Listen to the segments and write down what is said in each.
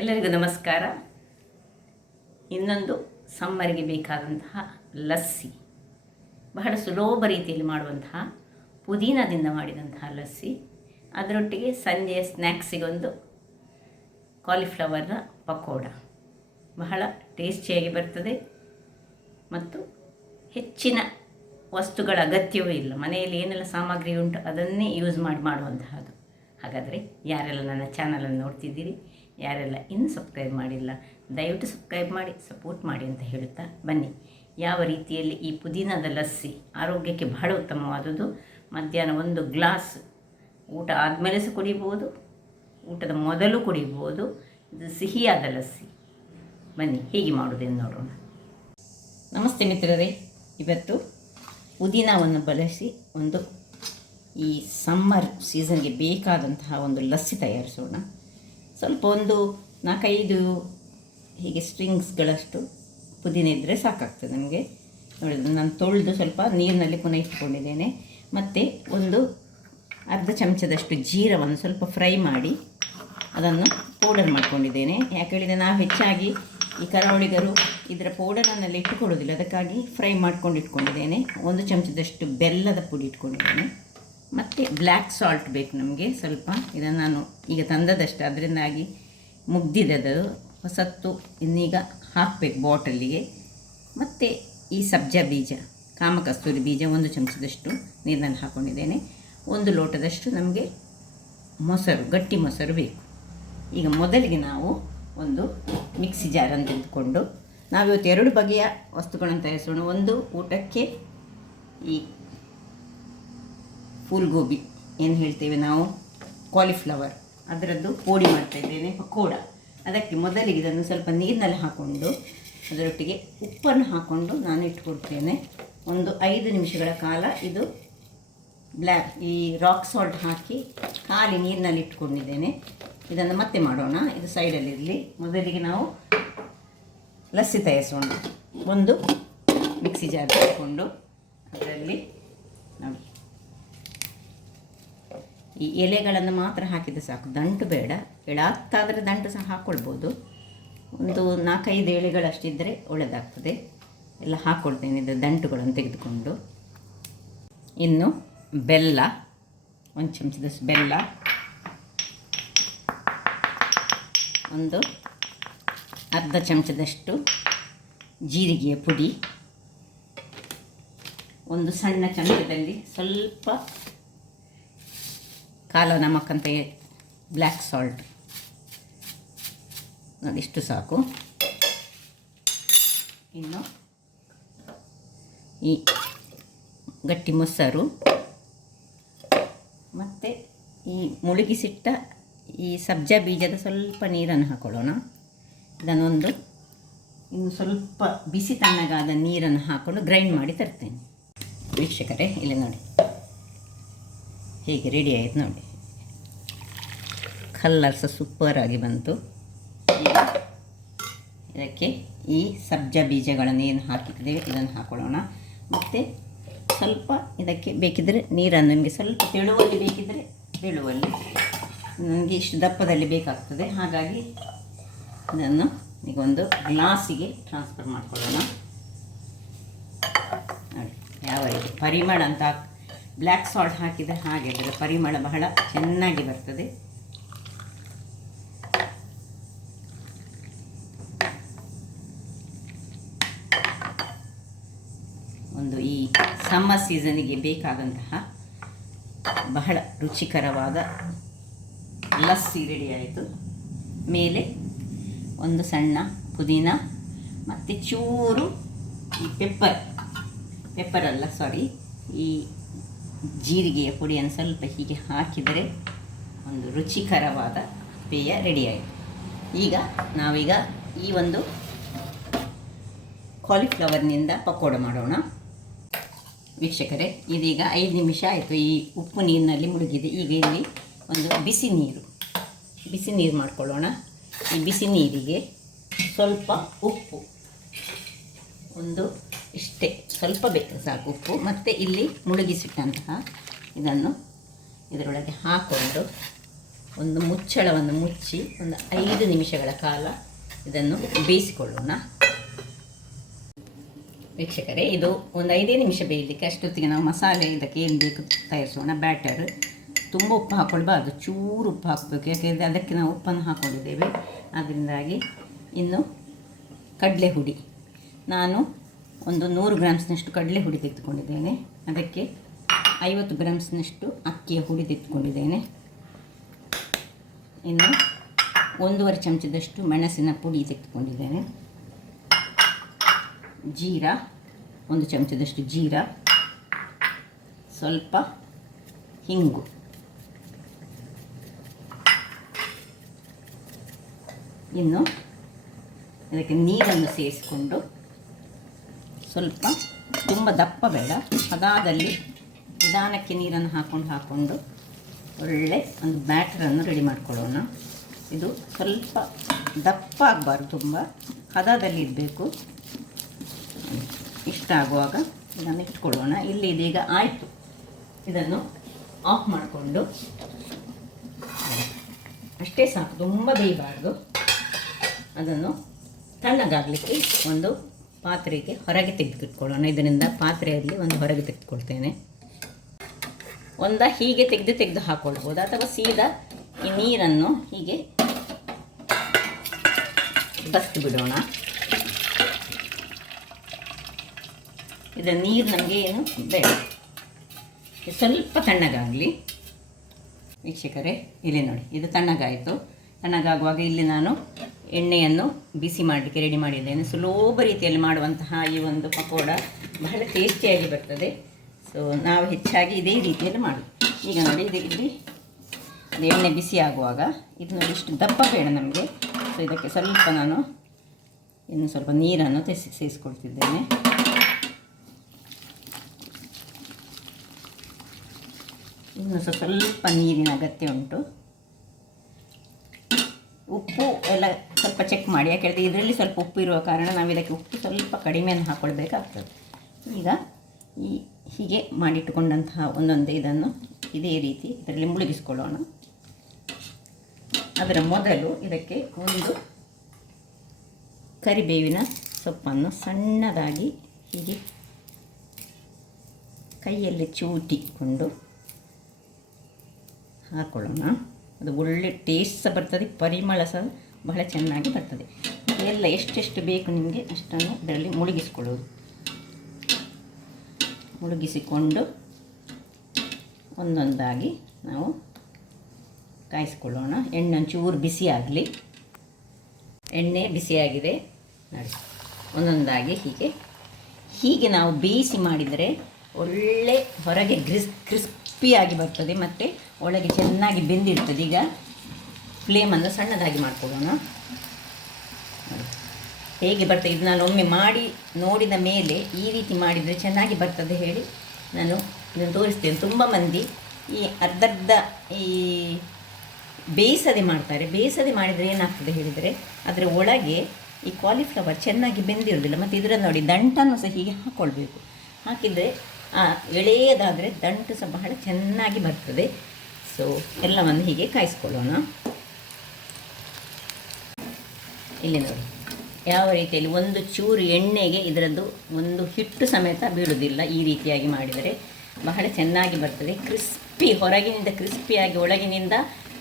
ಎಲ್ಲರಿಗೂ ನಮಸ್ಕಾರ. ಇನ್ನೊಂದು ಸಮ್ಮರಿಗೆ ಬೇಕಾದಂತಹ ಲಸ್ಸಿ, ಬಹಳ ಸುಲಭ ರೀತಿಯಲ್ಲಿ ಮಾಡುವಂತಹ ಪುದೀನದಿಂದ ಮಾಡಿದಂತಹ ಲಸ್ಸಿ. ಅದರೊಟ್ಟಿಗೆ ಸಂಜೆಯ ಸ್ನ್ಯಾಕ್ಸಿಗೊಂದು ಕಾಲಿಫ್ಲವರ್ನ ಪಕೋಡ ಬಹಳ ಟೇಸ್ಟಿಯಾಗಿ ಬರ್ತದೆ ಮತ್ತು ಹೆಚ್ಚಿನ ವಸ್ತುಗಳ ಅಗತ್ಯವೂ ಇಲ್ಲ. ಮನೆಯಲ್ಲಿ ಏನೆಲ್ಲ ಸಾಮಗ್ರಿ ಉಂಟು ಅದನ್ನೇ ಯೂಸ್ ಮಾಡುವಂತಹದ್ದು. ಹಾಗಾದರೆ ಯಾರೆಲ್ಲ ನನ್ನ ಚಾನಲನ್ನು ನೋಡ್ತಿದ್ದೀರಿ, ಯಾರೆಲ್ಲ ಇನ್ನೂ ಸಬ್ಸ್ಕ್ರೈಬ್ ಮಾಡಿಲ್ಲ, ದಯವಿಟ್ಟು ಸಬ್ಸ್ಕ್ರೈಬ್ ಮಾಡಿ ಸಪೋರ್ಟ್ ಮಾಡಿ ಅಂತ ಹೇಳುತ್ತಾ ಬನ್ನಿ. ಯಾವ ರೀತಿಯಲ್ಲಿ ಈ ಪುದೀನದ ಲಸ್ಸಿ ಆರೋಗ್ಯಕ್ಕೆ ಬಹಳ ಉತ್ತಮವಾದುದು. ಮಧ್ಯಾಹ್ನ 1 ಗ್ಲಾಸ್ ಊಟ ಆದಮೇಲೆ ಸಹ ಕುಡಿಬೋದು, ಊಟದ ಮೊದಲು ಕುಡಿಬೋದು. ಇದು ಸಿಹಿಯಾದ ಲಸ್ಸಿ. ಬನ್ನಿ ಹೇಗೆ ಮಾಡೋದೆಂದು ನೋಡೋಣ. ನಮಸ್ತೆ ಮಿತ್ರರೇ, ಇವತ್ತು ಪುದೀನವನ್ನು ಬಳಸಿ ಈ ಸಮ್ಮರ್ ಸೀಸನ್ಗೆ ಬೇಕಾದಂತಹ ಒಂದು ಲಸ್ಸಿ ತಯಾರಿಸೋಣ. ಸ್ವಲ್ಪ 4-5 ಹೀಗೆ ಸ್ಟ್ರಿಂಗ್ಸ್ಗಳಷ್ಟು ಪುದೀನ ಇದ್ದರೆ ಸಾಕಾಗ್ತದೆ ನಮಗೆ. ನೋಡಿದ್ರೆ ನಾನು ತೊಳೆದು ಸ್ವಲ್ಪ ನೀರಿನಲ್ಲಿ ಪುನಃ ಇಟ್ಕೊಂಡಿದ್ದೇನೆ. ಮತ್ತು ಅರ್ಧ ಚಮಚದಷ್ಟು ಜೀರವನ್ನು ಸ್ವಲ್ಪ ಫ್ರೈ ಮಾಡಿ ಅದನ್ನು ಪೌಡರ್ ಮಾಡ್ಕೊಂಡಿದ್ದೇನೆ. ಯಾಕೆ ಹೇಳಿದರೆ ನಾವು ಹೆಚ್ಚಾಗಿ ಈ ಕರಾವಳಿಗರು ಇದರ ಪೌಡರನ್ನೆಲ್ಲ ಇಟ್ಟುಕೊಳ್ಳೋದಿಲ್ಲ, ಅದಕ್ಕಾಗಿ ಫ್ರೈ ಮಾಡ್ಕೊಂಡು ಇಟ್ಕೊಂಡಿದ್ದೇನೆ. 1 ಚಮಚದಷ್ಟು ಬೆಲ್ಲದ ಪುಡಿ ಇಟ್ಕೊಂಡಿದ್ದೇನೆ. ಮತ್ತು ಬ್ಲ್ಯಾಕ್ ಸಾಲ್ಟ್ ಬೇಕು ನಮಗೆ ಸ್ವಲ್ಪ. ಇದನ್ನು ನಾನು ಈಗ ತಂದದಷ್ಟು, ಅದರಿಂದಾಗಿ ಮುಗ್ದಿದ್ದದು ಹೊಸತ್ತು ಇನ್ನೀಗ ಹಾಕಬೇಕು ಬಾಟಲಿಗೆ. ಮತ್ತು ಈ ಸಬ್ಜಾ ಬೀಜ, ಕಾಮಕಸ್ತೂರಿ ಬೀಜ 1 ಚಮಚದಷ್ಟು ನೀರಿನಲ್ಲಿ ಹಾಕ್ಕೊಂಡಿದ್ದೇನೆ. 1 ಲೋಟದಷ್ಟು ನಮಗೆ ಮೊಸರು, ಗಟ್ಟಿ ಮೊಸರು ಬೇಕು. ಈಗ ಮೊದಲಿಗೆ ನಾವು ಒಂದು ಮಿಕ್ಸಿ ಜಾರನ್ನು ತೆಗೆದುಕೊಂಡು ನಾವಿವತ್ತು 2 ಬಗೆಯ ವಸ್ತುಗಳನ್ನು ತಯಾರಿಸೋಣ. ಒಂದು ಊಟಕ್ಕೆ ಈ ಫೂಲ್ ಗೋಬಿ ಏನು ಹೇಳ್ತೇವೆ ನಾವು, ಕಾಲಿಫ್ಲವರ್, ಅದರದ್ದು ಪೋಡಿ ಮಾಡ್ತಾಯಿದ್ದೇನೆ, ಪಕೋಡ. ಅದಕ್ಕೆ ಮೊದಲಿಗೆ ಇದನ್ನು ಸ್ವಲ್ಪ ನೀರಿನಲ್ಲಿ ಹಾಕ್ಕೊಂಡು ಅದರೊಟ್ಟಿಗೆ ಉಪ್ಪನ್ನು ಹಾಕ್ಕೊಂಡು ನಾನು ಇಟ್ಕೊಡ್ತೇನೆ. 5 ನಿಮಿಷಗಳ ಕಾಲ ಇದು ಈ ರಾಕ್ ಸಾಲ್ಟ್ ಹಾಕಿ ಖಾಲಿ ನೀರಿನಲ್ಲಿ ಇಟ್ಕೊಂಡಿದ್ದೇನೆ. ಇದನ್ನು ಮತ್ತೆ ಮಾಡೋಣ, ಇದು ಸೈಡಲ್ಲಿರಲಿ. ಮೊದಲಿಗೆ ನಾವು ಲಸ್ಸಿ ತಯಾರಿಸೋಣ. ಒಂದು ಮಿಕ್ಸಿ ಜಾರ್ ಹಾಕ್ಕೊಂಡು ಅದರಲ್ಲಿ ನೋಡಿ ಈ ಎಲೆಗಳನ್ನು ಮಾತ್ರ ಹಾಕಿದರೆ ಸಾಕು, ದಂಟು ಬೇಡ. ಎಳಾತ್ತಾದರೆ ದಂಟು ಸಹ ಹಾಕ್ಕೊಳ್ಬೋದು. 4-5 ಎಲೆಗಳಷ್ಟಿದ್ದರೆ ಒಳ್ಳೆಯದಾಗ್ತದೆ. ಎಲ್ಲ ಹಾಕ್ಕೊಳ್ತೇನೆ ಇದು ದಂಟುಗಳನ್ನು ತೆಗೆದುಕೊಂಡು. ಇನ್ನು ಬೆಲ್ಲ, 1 ಚಮಚದಷ್ಟು ಬೆಲ್ಲ, ಅರ್ಧ ಚಮಚದಷ್ಟು ಜೀರಿಗೆಯ ಪುಡಿ, 1 ಸಣ್ಣ ಚಮಚದಲ್ಲಿ ಸ್ವಲ್ಪ ಕಾಲ ನಮಕ್ ಅಂತ ಬ್ಲ್ಯಾಕ್ ಸಾಲ್ಟ್, ನೋಡಿ ಇಷ್ಟು ಸಾಕು. ಇನ್ನು ಈ ಗಟ್ಟಿ ಮೊಸರು ಮತ್ತು ಈ ಮುಳುಗಿಸಿಟ್ಟ ಈ ಸಬ್ಜಾ ಬೀಜದ ಸ್ವಲ್ಪ ನೀರನ್ನು ಹಾಕೊಳ್ಳೋಣ. ಇದನ್ನೊಂದು ಇನ್ನು ಸ್ವಲ್ಪ ಬಿಸಿ ತಣ್ಣಗಾದ ನೀರನ್ನು ಹಾಕ್ಕೊಂಡು ಗ್ರೈಂಡ್ ಮಾಡಿ ತರ್ತೇನೆ. ವೀಕ್ಷಕರೇ, ಇಲ್ಲಿ ನೋಡಿ ಹೇಗೆ ರೆಡಿ ಆಯಿತು ನೋಡಿ. ಕಲರ್ ಸಹ ಸೂಪರಾಗಿ ಬಂತು. ಈಗ ಇದಕ್ಕೆ ಈ ಸಬ್ಜಾ ಬೀಜಗಳನ್ನು ಏನು ಹಾಕಿದ್ದೇವೆ ಇದನ್ನು ಹಾಕೊಳ್ಳೋಣ. ಮತ್ತು ಸ್ವಲ್ಪ ಇದಕ್ಕೆ ಬೇಕಿದ್ದರೆ ನೀರನ್ನು, ನಿಮಗೆ ಸ್ವಲ್ಪ ತೆಳುವಲ್ಲಿ ಬೇಕಿದ್ದರೆ ತೆಳುವಲ್ಲಿ, ನನಗೆ ಇಷ್ಟು ದಪ್ಪದಲ್ಲಿ ಬೇಕಾಗ್ತದೆ. ಹಾಗಾಗಿ ಇದನ್ನು ಈಗ ಒಂದು ಗ್ಲಾಸಿಗೆ ಟ್ರಾನ್ಸ್ಫರ್ ಮಾಡ್ಕೊಳ್ಳೋಣ. ನೋಡಿ ಯಾವ ರೀತಿ ಪರಿಮಳ ಅಂತ, ಬ್ಲ್ಯಾಕ್ ಸಾಲ್ಟ್ ಹಾಕಿದರೆ ಹಾಗೆ ಅದರ ಪರಿಮಳ ಬಹಳ ಚೆನ್ನಾಗಿ ಬರ್ತದೆ. ಈ ಸಮ್ಮರ್ ಸೀಸನಿಗೆ ಬೇಕಾದಂತಹ ಬಹಳ ರುಚಿಕರವಾದ ಲಸ್ಸಿ ರೆಡಿ ಆಯಿತು. ಮೇಲೆ 1 ಸಣ್ಣ ಪುದೀನ ಮತ್ತು ಚೂರು ಈ ಈ ಜೀರಿಗೆಯ ಪುಡಿಯನ್ನು ಸ್ವಲ್ಪ ಹೀಗೆ ಹಾಕಿದರೆ ಒಂದು ರುಚಿಕರವಾದ ಪೇಯ ರೆಡಿ ಆಯಿತು. ಈಗ ನಾವೀಗ ಈ ಒಂದು ಕಾಲಿಫ್ಲವರ್ನಿಂದ ಪಕೋಡ ಮಾಡೋಣ. ವೀಕ್ಷಕರೇ, ಇದೀಗ 5 ನಿಮಿಷ ಆಯಿತು. ಈ ಉಪ್ಪು ನೀರಿನಲ್ಲಿ ಮುಳುಗಿದೆ. ಈಗ ಇಲ್ಲಿ ಒಂದು ಬಿಸಿ ನೀರು ಮಾಡ್ಕೊಳ್ಳೋಣ. ಈ ಬಿಸಿ ನೀರಿಗೆ ಸ್ವಲ್ಪ ಉಪ್ಪು, ಇಷ್ಟೇ ಸ್ವಲ್ಪ ಬೇಕು ಸಾಕು ಉಪ್ಪು. ಮತ್ತು ಇಲ್ಲಿ ಮುಳುಗಿಸಿಟ್ಟಂತಹ ಇದನ್ನು ಇದರೊಳಗೆ ಹಾಕ್ಕೊಂಡು ಒಂದು ಮುಚ್ಚಳವನ್ನು ಮುಚ್ಚಿ ಒಂದು 5 ನಿಮಿಷಗಳ ಕಾಲ ಇದನ್ನು ಬೇಯಿಸಿಕೊಳ್ಳೋಣ. ವೀಕ್ಷಕರೇ, ಇದು ಒಂದು 5 ನಿಮಿಷ ಬೇಯಲಿಕ್ಕೆ. ಅಷ್ಟೊತ್ತಿಗೆ ನಾವು ಮಸಾಲೆ ಇದಕ್ಕೆ ಏನು ಬೇಕು ತಯಾರಿಸೋಣ. ಬ್ಯಾಟರ್ ತುಂಬ ಉಪ್ಪು ಹಾಕ್ಕೊಳ್ಬಾರ್ದು, ಚೂರು ಉಪ್ಪು ಹಾಕಬೇಕು, ಯಾಕೆಂದರೆ ಅದಕ್ಕೆ ನಾವು ಉಪ್ಪನ್ನು ಹಾಕ್ಕೊಂಡಿದ್ದೇವೆ. ಅದರಿಂದಾಗಿ ಇನ್ನು ಕಡಲೆ ಹುಡಿ, ನಾನು ಒಂದು 100 ಗ್ರಾಮ್ಸ್ನಷ್ಟು ಕಡಲೆ ಹುಡಿ ತೆಗೆದುಕೊಂಡಿದ್ದೇನೆ. ಅದಕ್ಕೆ 50 ಗ್ರಾಮ್ಸ್ನಷ್ಟು ಅಕ್ಕಿಯ ಹುಡಿ ತೆಗೆದುಕೊಂಡಿದ್ದೇನೆ. ಇನ್ನು 1.5 ಚಮಚದಷ್ಟು ಮೆಣಸಿನ ಪುಡಿ ತೆಗೆದುಕೊಂಡಿದ್ದೇನೆ. ಜೀರಾ, 1 ಚಮಚದಷ್ಟು ಜೀರಾ, ಸ್ವಲ್ಪ ಹಿಂಗು, ಇನ್ನು ಇದಕ್ಕೆ ನೀರನ್ನು ಸೇರಿಸಿಕೊಂಡು ಸ್ವಲ್ಪ, ತುಂಬ ದಪ್ಪ ಬೇಡ, ಹದಾದಲ್ಲಿ ನಿಧಾನಕ್ಕೆ ನೀರನ್ನು ಹಾಕ್ಕೊಂಡು ಒಳ್ಳೆ ಒಂದು ಬ್ಯಾಟರನ್ನು ರೆಡಿ ಮಾಡ್ಕೊಳ್ಳೋಣ. ಇದು ಸ್ವಲ್ಪ ದಪ್ಪ ಆಗಬಾರ್ದು, ತುಂಬ ಹದದಲ್ಲಿ ಇರಬೇಕು. ಇಷ್ಟ ಆಗುವಾಗ ಇದನ್ನು ಇಟ್ಕೊಳ್ಳೋಣ. ಇಲ್ಲಿ ಇದೀಗ ಆಯಿತು. ಇದನ್ನು ಆಫ್ ಮಾಡಿಕೊಂಡು ಅಷ್ಟೇ ಸಾಕು, ತುಂಬ ಬೇಯಬಾರ್ದು. ಅದನ್ನು ತಣ್ಣಗಾಗಲಿಕ್ಕೆ ಒಂದು ಪಾತ್ರೆಗೆ ಹೊರಗೆ ತೆಗೆದುಕೊಳ್ಳೋಣ. ಇದರಿಂದ ಪಾತ್ರೆಯಲ್ಲಿ ಒಂದು ಹೊರಗೆ ತೆಗೆದುಕೊಳ್ತೇನೆ. ಹೀಗೆ ತೆಗೆದು ಹಾಕ್ಕೊಳ್ಬೋದು, ಅಥವಾ ಸೀದಾ ಈ ನೀರನ್ನು ಹೀಗೆ ಬಸ್ತು ಬಿಡೋಣ. ಇದರ ನೀರು ನಮಗೆ ಏನು ಬೇಡ, ಸ್ವಲ್ಪ ತಣ್ಣಗಾಗಲಿ. ವೀಕ್ಷಕರೇ, ಇಲ್ಲಿ ನೋಡಿ, ಇದು ತಣ್ಣಗಾಯಿತು. ತಣ್ಣಗಾಗುವಾಗ ಇಲ್ಲಿ ನಾನು ಎಣ್ಣೆಯನ್ನು ಬಿಸಿ ಮಾಡಲಿಕ್ಕೆ ರೆಡಿ ಮಾಡಿದ್ದೇನೆ. ಸುಲಭ ರೀತಿಯಲ್ಲಿ ಮಾಡುವಂತಹ ಈ ಒಂದು ಪಕೋಡ ಬಹಳ ಟೇಸ್ಟಿಯಾಗಿ ಬರ್ತದೆ. ಸೊ ನಾವು ಹೆಚ್ಚಾಗಿ ಇದೇ ರೀತಿಯಲ್ಲಿ ಮಾಡೋದು. ಈಗ ನೋಡಿ, ಇಲ್ಲಿ ಅದು ಎಣ್ಣೆ ಬಿಸಿ ಆಗುವಾಗ ಇದು ನೋಡಿ, ಇಷ್ಟು ದಪ್ಪ ಬೇಡ ನಮಗೆ. ಸೊ ಇದಕ್ಕೆ ಸ್ವಲ್ಪ ನಾನು ಇನ್ನು ಸ್ವಲ್ಪ ನೀರನ್ನು ಸೇರಿಸ್ಕೊಳ್ತಿದ್ದೇನೆ. ಇನ್ನು ಸ್ವಲ್ಪ ನೀರಿನ ಅಗತ್ಯ ಉಂಟು. ಉಪ್ಪು ಎಲ್ಲ ಸ್ವಲ್ಪ ಚೆಕ್ ಮಾಡಿ, ಯಾಕೆಂದರೆ ಇದರಲ್ಲಿ ಸ್ವಲ್ಪ ಉಪ್ಪು ಇರುವ ಕಾರಣ ನಾವು ಇದಕ್ಕೆ ಉಪ್ಪು ಸ್ವಲ್ಪ ಕಡಿಮೆಯನ್ನು ಹಾಕ್ಕೊಳ್ಬೇಕಾಗ್ತದೆ. ಈಗ ಹೀಗೆ ಮಾಡಿಟ್ಟುಕೊಂಡಂತಹ ಒಂದೊಂದೇ ಇದನ್ನು ಇದೇ ರೀತಿ ಇದರಲ್ಲಿ ಮುಳುಗಿಸ್ಕೊಳ್ಳೋಣ. ಅದರ ಮೊದಲು ಇದಕ್ಕೆ ಒಂದು ಕರಿಬೇವಿನ ಸೊಪ್ಪನ್ನು ಸಣ್ಣದಾಗಿ ಹೀಗೆ ಕೈಯಲ್ಲಿ ಚೂಟಿಕೊಂಡು ಹಾಕ್ಕೊಳ್ಳೋಣ. ಅದು ಒಳ್ಳೆ ಟೇಸ್ಟ್ ಸಹ ಬರ್ತದೆ, ಪರಿಮಳ ಸಹ ಬಹಳ ಚೆನ್ನಾಗಿ ಬರ್ತದೆ. ಎಲ್ಲ ಎಷ್ಟೆಷ್ಟು ಬೇಕು ನಿಮಗೆ ಅಷ್ಟನ್ನು ಇದರಲ್ಲಿ ಮುಳುಗಿಸ್ಕೊಳ್ಳೋದು. ಮುಳುಗಿಸಿಕೊಂಡು ಒಂದೊಂದಾಗಿ ನಾವು ಕಾಯಿಸ್ಕೊಳ್ಳೋಣ. ಎಣ್ಣೆ ಒಂಚೂರು ಬಿಸಿ ಆಗಲಿ. ಎಣ್ಣೆ ಬಿಸಿಯಾಗಿದೆ ನೋಡಿ. ಒಂದೊಂದಾಗಿ ಹೀಗೆ ನಾವು ಬೇಯಿಸಿ ಮಾಡಿದರೆ ಒಳ್ಳೆ ಹೊರಗೆ ಕ್ರಿಸ್ಪಿಯಾಗಿ ಬರ್ತದೆ ಮತ್ತು ಒಳಗೆ ಚೆನ್ನಾಗಿ ಬೆಂದಿರ್ತದೆ. ಈಗ ಫ್ಲೇಮನ್ನು ಸಣ್ಣದಾಗಿ ಮಾಡ್ಕೊಳ್ಳೋಣ. ಹೇಗೆ ಬರ್ತದೆ ಇದು ನಾನು ಒಮ್ಮೆ ಮಾಡಿ ನೋಡಿದ ಮೇಲೆ ಈ ರೀತಿ ಮಾಡಿದರೆ ಚೆನ್ನಾಗಿ ಬರ್ತದೆ ಹೇಳಿ ನಾನು ಇದನ್ನು ತೋರಿಸ್ತೇನೆ. ತುಂಬ ಮಂದಿ ಈ ಅರ್ಧರ್ಧ ಈ ಬೇಯಿಸದೆ ಮಾಡ್ತಾರೆ. ಬೇಯಿಸದೆ ಮಾಡಿದರೆ ಏನಾಗ್ತದೆ ಹೇಳಿದರೆ ಅದರ ಒಳಗೆ ಈ ಕಾಲಿಫ್ಲವರ್ ಚೆನ್ನಾಗಿ ಬೆಂದಿರೋದಿಲ್ಲ. ಮತ್ತು ಇದರ ನೋಡಿ, ದಂಟನ್ನು ಸಹ ಹೀಗೆ ಹಾಕ್ಕೊಳ್ಬೇಕು. ಹಾಕಿದರೆ ಎಳೆಯದಾದರೆ ದಂಟು ಸಹ ಬಹಳ ಚೆನ್ನಾಗಿ ಬರ್ತದೆ. ಸೊ ಎಲ್ಲವನ್ನು ಹೀಗೆ ಕಾಯಿಸ್ಕೊಳ್ಳೋಣ. ಇಲ್ಲಿ ನೋಡಿ ಯಾವ ರೀತಿಯಲ್ಲಿ ಒಂದು ಚೂರು ಎಣ್ಣೆಗೆ ಇದರದ್ದು ಒಂದು ಹಿಟ್ಟು ಸಮೇತ ಬೀಳುವುದಿಲ್ಲ. ಈ ರೀತಿಯಾಗಿ ಮಾಡಿದರೆ ಬಹಳ ಚೆನ್ನಾಗಿ ಬರ್ತದೆ. ಕ್ರಿಸ್ಪಿ, ಹೊರಗಿನಿಂದ ಕ್ರಿಸ್ಪಿಯಾಗಿ ಒಳಗಿನಿಂದ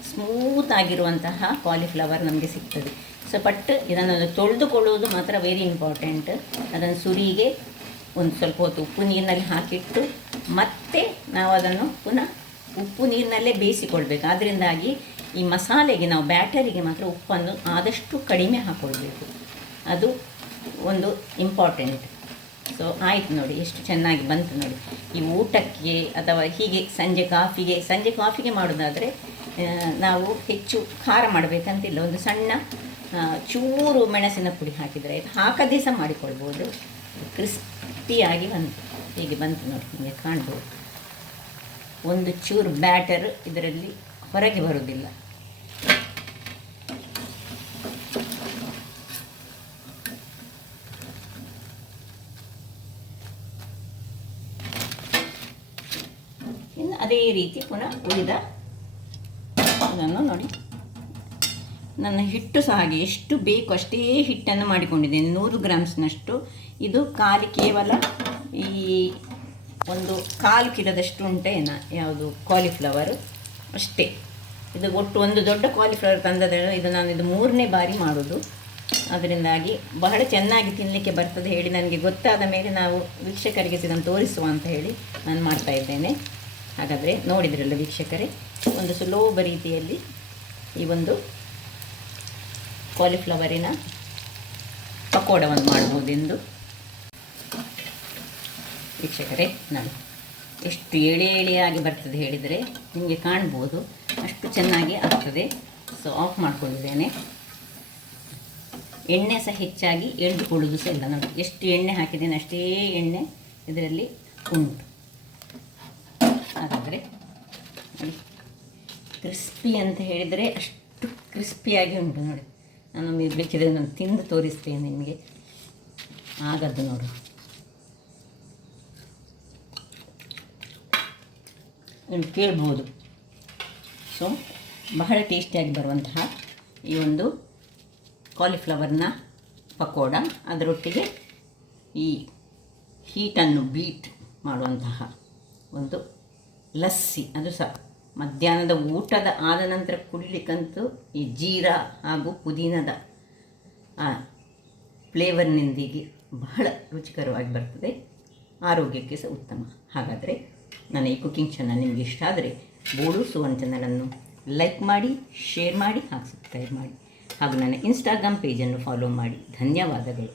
ಸ್ಮೂತ್ ಆಗಿರುವಂತಹ ಕಾಲಿಫ್ಲವರ್ ನಮಗೆ ಸಿಗ್ತದೆ. ಸೊ ಬಟ್ ಇದನ್ನು ತೊಳೆದುಕೊಳ್ಳುವುದು ಮಾತ್ರ ವೆರಿ ಇಂಪಾರ್ಟೆಂಟ್. ಅದನ್ನು ಸುರಿಗೆ ಒಂದು ಸ್ವಲ್ಪ ಹೊತ್ತು ಉಪ್ಪು ನೀರಿನಲ್ಲಿ ಹಾಕಿಟ್ಟು ಮತ್ತೆ ನಾವು ಅದನ್ನು ಪುನಃ ಉಪ್ಪು ನೀರಿನಲ್ಲೇ ಬೇಯಿಸಿಕೊಳ್ಬೇಕು. ಅದರಿಂದಾಗಿ ಈ ಮಸಾಲೆಗೆ ನಾವು ಬ್ಯಾಟರಿಗೆ ಮಾತ್ರ ಉಪ್ಪನ್ನು ಆದಷ್ಟು ಕಡಿಮೆ ಹಾಕ್ಕೊಳ್ಬೇಕು. ಅದು ಒಂದು ಇಂಪಾರ್ಟೆಂಟ್. ಸೊ ಆಯಿತು ನೋಡಿ, ಎಷ್ಟು ಚೆನ್ನಾಗಿ ಬಂತು ನೋಡಿ. ಈ ಊಟಕ್ಕೆ ಅಥವಾ ಹೀಗೆ ಸಂಜೆ ಕಾಫಿಗೆ ಮಾಡೋದಾದರೆ ನಾವು ಹೆಚ್ಚು ಖಾರ ಮಾಡಬೇಕಂತಿಲ್ಲ. ಒಂದು ಸಣ್ಣ ಚೂರು ಮೆಣಸಿನ ಪುಡಿ ಹಾಕಿದರೆ ಆಯಿತು. ಹಾಕದೇ ಸಹ ಮಾಡಿಕೊಳ್ಬೋದು. ಕ್ರಿಸ್ಪಿಯಾಗಿ ಬಂತು. ಹೀಗೆ ಬಂತು ನೋಡಿ, ನಿಮಗೆ ಕಾಣ್ಬೋದು. ಒಂದು ಚೂರು ಬ್ಯಾಟರ್ ಇದರಲ್ಲಿ ಹೊರಗೆ ಬರುವುದಿಲ್ಲ. ಇನ್ನು ಅದೇ ರೀತಿ ಪುನಃ ಉಳಿದ ಅದನ್ನು ನಾನು ನೋಡಿ ನನ್ನ ಹಿಟ್ಟು ಸಹ ಹಾಗೆ ಎಷ್ಟು ಬೇಕು ಅಷ್ಟೇ ಹಿಟ್ಟನ್ನು ಮಾಡಿಕೊಂಡಿದ್ದೇನೆ. 100 ಗ್ರಾಮ್ಸ್ನಷ್ಟು. ಇದು ಕೇವಲ ಈ ಒಂದು 1/4 ಕಿಲೋದಷ್ಟು ಉಂಟೇನ ಯಾವುದು ಕಾಲಿಫ್ಲವರು ಅಷ್ಟೇ. ಇದು ಒಟ್ಟು ಒಂದು ದೊಡ್ಡ ಕಾಲಿಫ್ಲವರ್ ತಂದದ. ಇದು ನಾನು 3ನೇ ಬಾರಿ ಮಾಡೋದು. ಅದರಿಂದಾಗಿ ಬಹಳ ಚೆನ್ನಾಗಿ ತಿನ್ನಲಿಕ್ಕೆ ಬರ್ತದೆ ಹೇಳಿ ನನಗೆ ಗೊತ್ತಾದ ಮೇಲೆ ನಾವು ವೀಕ್ಷಕರಿಗೆ ಇದನ್ನು ತೋರಿಸುವ ಅಂತ ಹೇಳಿ ನಾನು ಮಾಡ್ತಾಯಿದ್ದೇನೆ. ಹಾಗಾದರೆ ನೋಡಿದ್ರಲ್ಲ ವೀಕ್ಷಕರೇ, ಒಂದು ಸುಲಭ ರೀತಿಯಲ್ಲಿ ಈ ಒಂದು ಕಾಲಿಫ್ಲವರಿನ ಪಕೋಡವನ್ನು ಮಾಡ್ಬೋದೆಂದು. ವೀಕ್ಷಕರೇ ನೋಡಿ ಎಷ್ಟು ಎಳೆಯಾಗಿ ಬರ್ತದೆ ಹೇಳಿದರೆ ನಿಮಗೆ ಕಾಣ್ಬೋದು, ಅಷ್ಟು ಚೆನ್ನಾಗಿ ಆಗ್ತದೆ. ಸೊ ಆಫ್ ಮಾಡ್ಕೊಂಡಿದ್ದೇನೆ. ಎಣ್ಣೆ ಸಹ ಹೆಚ್ಚಾಗಿ ಎಳೆದುಕೊಳ್ಳೋದು ಸಹ ಇಲ್ಲ. ನೋಡಿ ಎಷ್ಟು ಎಣ್ಣೆ ಹಾಕಿದ್ದೇನೆ ಅಷ್ಟೇ ಎಣ್ಣೆ ಇದರಲ್ಲಿ ಉಂಟು. ಹಾಗಾದರೆ ನೋಡಿ ಕ್ರಿಸ್ಪಿ ಅಂತ ಹೇಳಿದರೆ ಅಷ್ಟು ಕ್ರಿಸ್ಪಿಯಾಗಿ ಉಂಟು. ನೋಡಿ ನಾನು ಬೇಕಿದ್ರೆ ನಾನು ತಿಂದು ತೋರಿಸ್ತೇನೆ ನಿಮಗೆ. ಆಗದ್ದು ನೋಡು, ನೀವು ಕೇಳ್ಬೋದು. ಸೊ ಬಹಳ ಟೇಸ್ಟಿಯಾಗಿ ಬರುವಂತಹ ಈ ಒಂದು ಕಾಲಿಫ್ಲವರ್ನ ಪಕೋಡ, ಅದರೊಟ್ಟಿಗೆ ಈ ಹೀಟನ್ನು ಬೀಟ್ ಮಾಡುವಂತಹ ಒಂದು ಲಸ್ಸಿ, ಅದು ಸಹ ಮಧ್ಯಾಹ್ನದ ಊಟದ ಆದ ನಂತರ ಕುಡಿಲಿಕ್ಕಂತೂ ಈ ಜೀರಾ ಹಾಗೂ ಪುದೀನದ ಆ ಫ್ಲೇವರ್ನಿಂದಿಗೆ ಬಹಳ ರುಚಿಕರವಾಗಿ ಬರ್ತದೆ, ಆರೋಗ್ಯಕ್ಕೆ ಸಹ ಉತ್ತಮ. ಹಾಗಾದರೆ ನನ್ನ ಈ ಕುಕಿಂಗ್ ಚಾನಲ್ ನಿಮಗೆ ಇಷ್ಟ ಆದರೆ ಬೋಳು ಸುವರ್ಣ ಚಾನಲನ್ನು ಲೈಕ್ ಮಾಡಿ, ಶೇರ್ ಮಾಡಿ ಹಾಗೂ ಸಬ್ಸ್ಕ್ರೈಬ್ ಮಾಡಿ ಹಾಗೂ ನನ್ನ ಇನ್ಸ್ಟಾಗ್ರಾಮ್ ಪೇಜನ್ನು ಫಾಲೋ ಮಾಡಿ. ಧನ್ಯವಾದಗಳು.